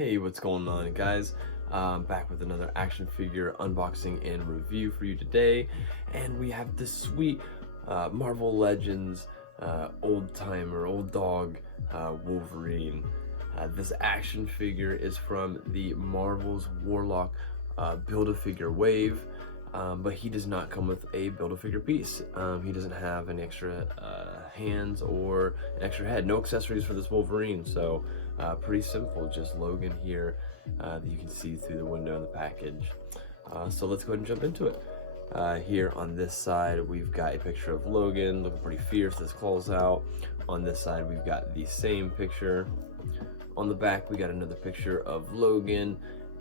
Hey, what's going on, guys? Back with another action figure unboxing and review for you today, and we have this sweet Marvel Legends old timer, old dog Wolverine. This action figure is from the Marvel's Warlock Build-A-Figure wave, but he does not come with a Build-A-Figure piece. He doesn't have any extra hands or an extra head. No accessories for this Wolverine, so pretty simple, just Logan here that you can see through the window in the package. So let's go ahead and jump into it. Here on this side, we've got a picture of Logan looking pretty fierce, his claws out. On this side, we've got the same picture. On the back, we got another picture of Logan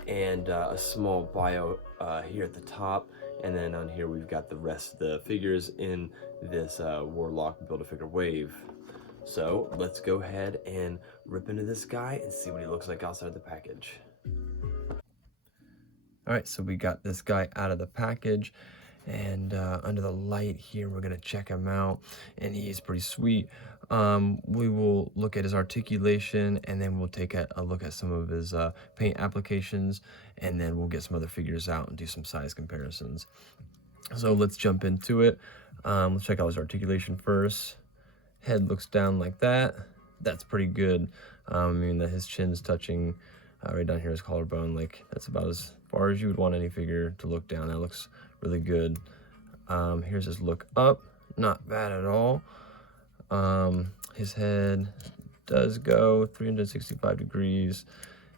and a small bio here at the top. And then on here, we've got the rest of the figures in this Warlock Build-A-Figure wave. So let's go ahead and rip into this guy and see what he looks like outside the package. All right, so we got this guy out of the package, and under the light here, we're gonna check him out, and he's pretty sweet. We will look at his articulation, and then we'll take a look at some of his paint applications, and then we'll get some other figures out and do some size comparisons. So let's jump into it. Let's check out his articulation first. Head looks down like that. That's pretty good. I mean, that his chin's touching right down here, his collarbone. Like, that's about as far as you would want any figure to look down. That looks really good. Here's his look up. Not bad at all. His head does go 365 degrees.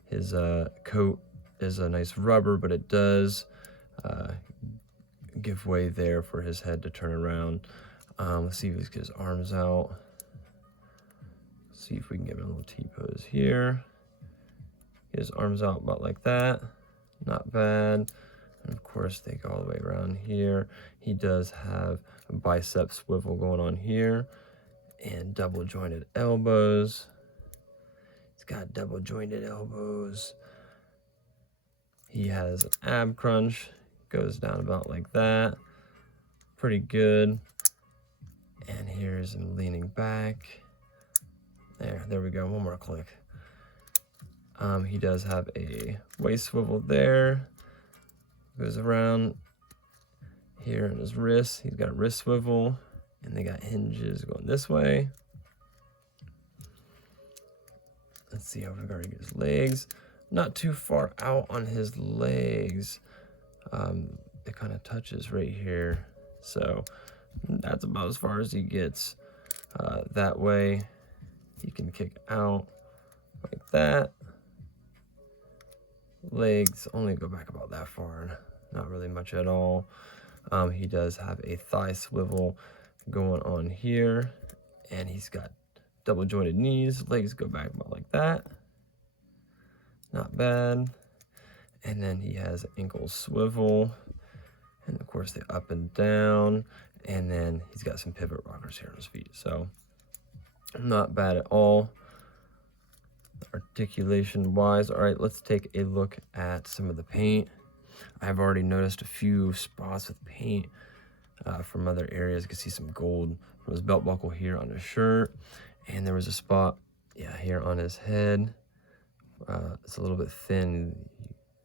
His coat is a nice rubber, but it does give way there for his head to turn around. Let's see if we can get his arms out. See if we can get him a little T-pose here. Get his arms out about like that. Not bad. And of course, they go all the way around here. He does have a bicep swivel going on here and double jointed elbows. He's got double jointed elbows. He has an ab crunch. Goes down about like that. Pretty good. And here's him leaning back. There we go, one more click. He does have a waist swivel there. Goes around here in his wrist. He's got a wrist swivel, and they got hinges going this way. Let's see how far he gets his legs. Not too far out on his legs. It kind of touches right here. So that's about as far as he gets. That way he can kick out like that. Legs only go back about that far, not really much at all. He does have a thigh swivel going on here, and he's got double jointed knees. Legs go back about like that. Not bad. And then he has ankle swivel, and of course the up and down, and then he's got some pivot rockers here on his feet. So not bad at all. Articulation wise, all right, let's take a look at some of the paint. I've already noticed a few spots with paint from other areas. You can see some gold from his belt buckle here on his shirt, and there was a spot, yeah, here on his head. It's a little bit thin,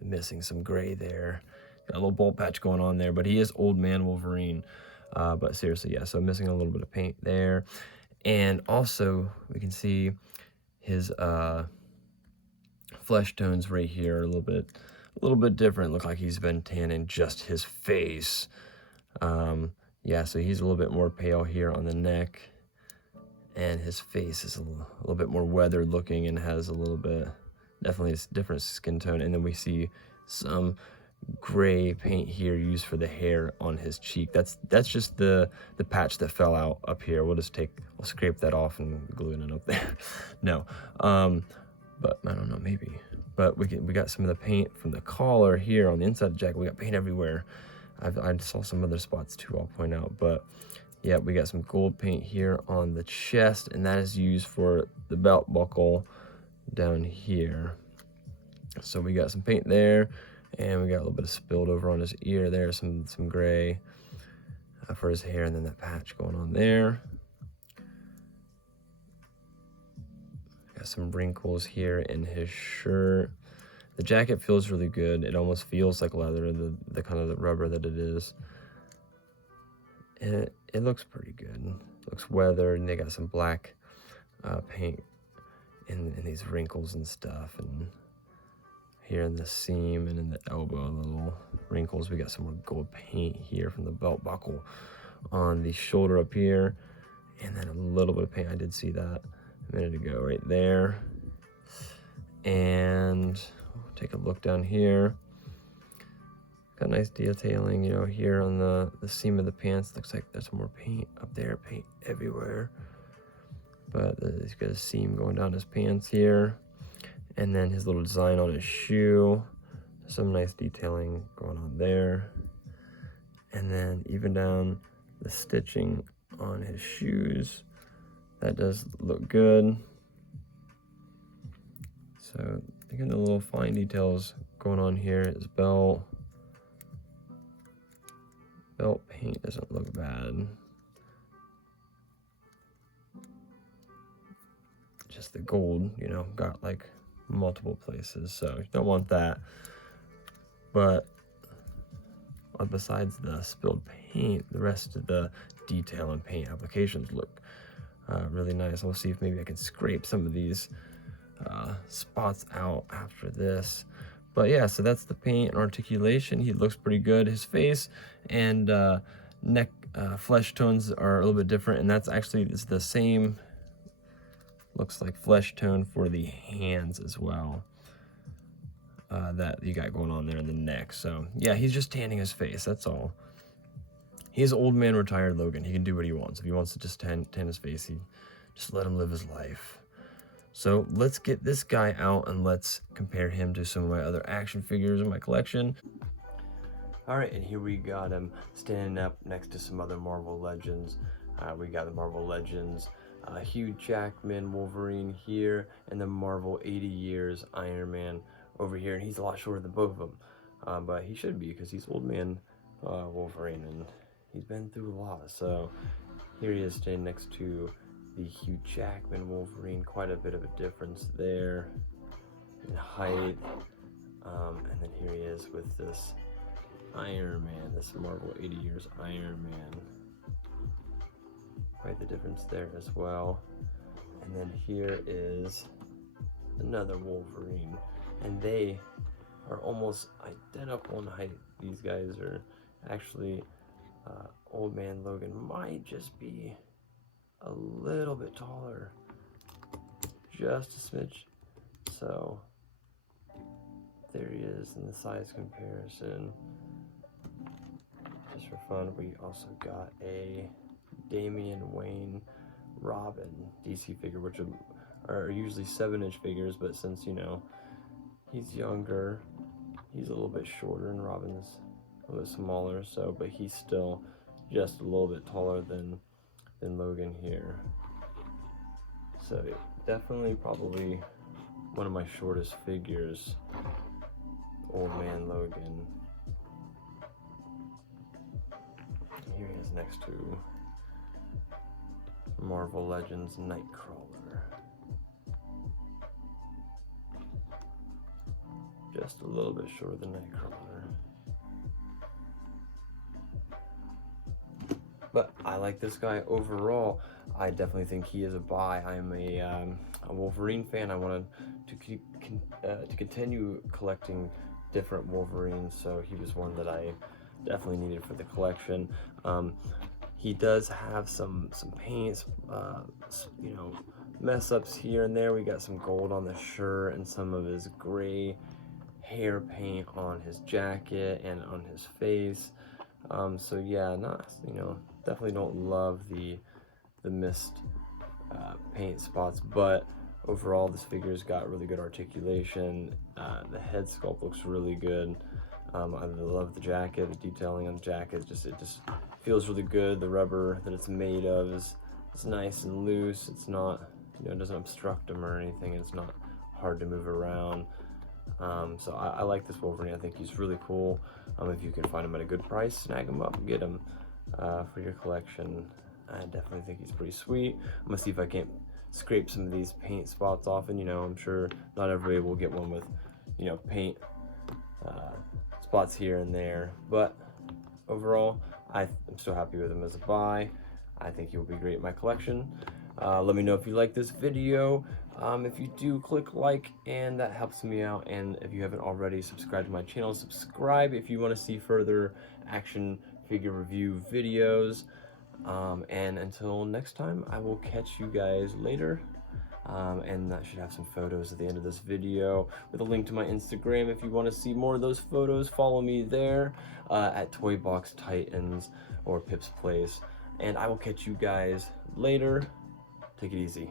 missing some gray there. Got a little bald patch going on there, but he is old man Wolverine. But seriously, yeah, so missing a little bit of paint there. And also, we can see his flesh tones right here are a little bit different. Look like he's been tanning just his face. Yeah, so he's a little bit more pale here on the neck, and his face is a little bit more weathered looking and has a little bit, definitely a different skin tone. And then we see some gray paint here used for the hair on his cheek. That's just the patch that fell out up here. We'll scrape that off and glue it up there. No, but I don't know, maybe. But we got some of the paint from the collar here on the inside of the jacket. We got paint everywhere. I saw some other spots too, I'll point out. But yeah, we got some gold paint here on the chest, and that is used for the belt buckle down here. So we got some paint there. And we got a little bit of spilled over on his ear there, some gray for his hair, and then that patch going on there. Got some wrinkles here in his shirt. The jacket feels really good. It almost feels like leather, the kind of the rubber that it is. And it looks pretty good. It looks weathered, and they got some black paint in these wrinkles and stuff. And here in the seam and in the elbow, little wrinkles. We got some more gold paint here from the belt buckle on the shoulder up here. And then a little bit of paint. I did see that a minute ago right there. And take a look down here. Got nice detailing, you know, here on the seam of the pants. Looks like there's more paint up there, paint everywhere. But he's got a seam going down his pants here. And then his little design on his shoe. Some nice detailing going on there. And then even down the stitching on his shoes. That does look good. So again, the little fine details going on here. His belt. Belt paint doesn't look bad. Just the gold, you know, got like multiple places, so you don't want that. But besides the spilled paint, the rest of the detail and paint applications look really nice. I'll see if maybe I can scrape some of these spots out after this. But yeah, so that's the paint and articulation. He looks pretty good. His face and neck flesh tones are a little bit different, and that's actually the same. Looks like flesh tone for the hands as well, that you got going on there in the neck. So yeah, he's just tanning his face, that's all. He's old man retired Logan. He can do what he wants. If he wants to just tan his face, he just let him live his life. So let's get this guy out and let's compare him to some of my other action figures in my collection. All right, and here we got him standing up next to some other Marvel Legends. We got the Marvel Legends Hugh Jackman Wolverine here, and the Marvel 80 Years Iron Man over here, and he's a lot shorter than both of them, but he should be because he's old man Wolverine, and he's been through a lot. So here he is standing next to the Hugh Jackman Wolverine. Quite a bit of a difference there in height, and then here he is with this Iron Man, this Marvel 80 Years Iron Man. Quite the difference there as well. And then here is another Wolverine, and they are almost identical in height. These guys are actually old man Logan might just be a little bit taller, just a smidge. So there he is in the size comparison. Just for fun, we also got a Damian Wayne Robin DC figure, which are usually 7-inch figures, but since, you know, he's younger, he's a little bit shorter, and Robin's a little bit smaller, so, but he's still just a little bit taller than Logan here. So definitely probably one of my shortest figures, old man Logan. Here he is next to Marvel Legends Nightcrawler. Just a little bit shorter than Nightcrawler. But I like this guy overall. I definitely think he is a buy. I'm a Wolverine fan. I wanted to continue collecting different Wolverines, so he was one that I definitely needed for the collection. He does have some paints, you know, mess ups here and there. We got some gold on the shirt and some of his gray hair paint on his jacket and on his face. So yeah, not, you know, definitely don't love the missed paint spots, but overall this figure's got really good articulation. The head sculpt looks really good. I love the jacket, the detailing on the jacket. It just feels really good. The rubber that it's made of is nice and loose. It's not, you know, it doesn't obstruct them or anything. It's not hard to move around. So I like this Wolverine. I think he's really cool. If you can find him at a good price, snag him up and get him for your collection. I definitely think he's pretty sweet. I'm gonna see if I can't scrape some of these paint spots off, and you know, I'm sure not everybody will get one with you know, paint spots here and there, but overall I'm so happy with him as a buy. I think he will be great in my collection. Let me know if you like this video. If you do, click like, and that helps me out. And if you haven't already, subscribe to my channel. Subscribe if you want to see further action figure review videos. And until next time, I will catch you guys later. And that should have some photos at the end of this video with a link to my Instagram. If you want to see more of those photos, follow me there at Toy Box Titans or Pip's Place. And I will catch you guys later. Take it easy.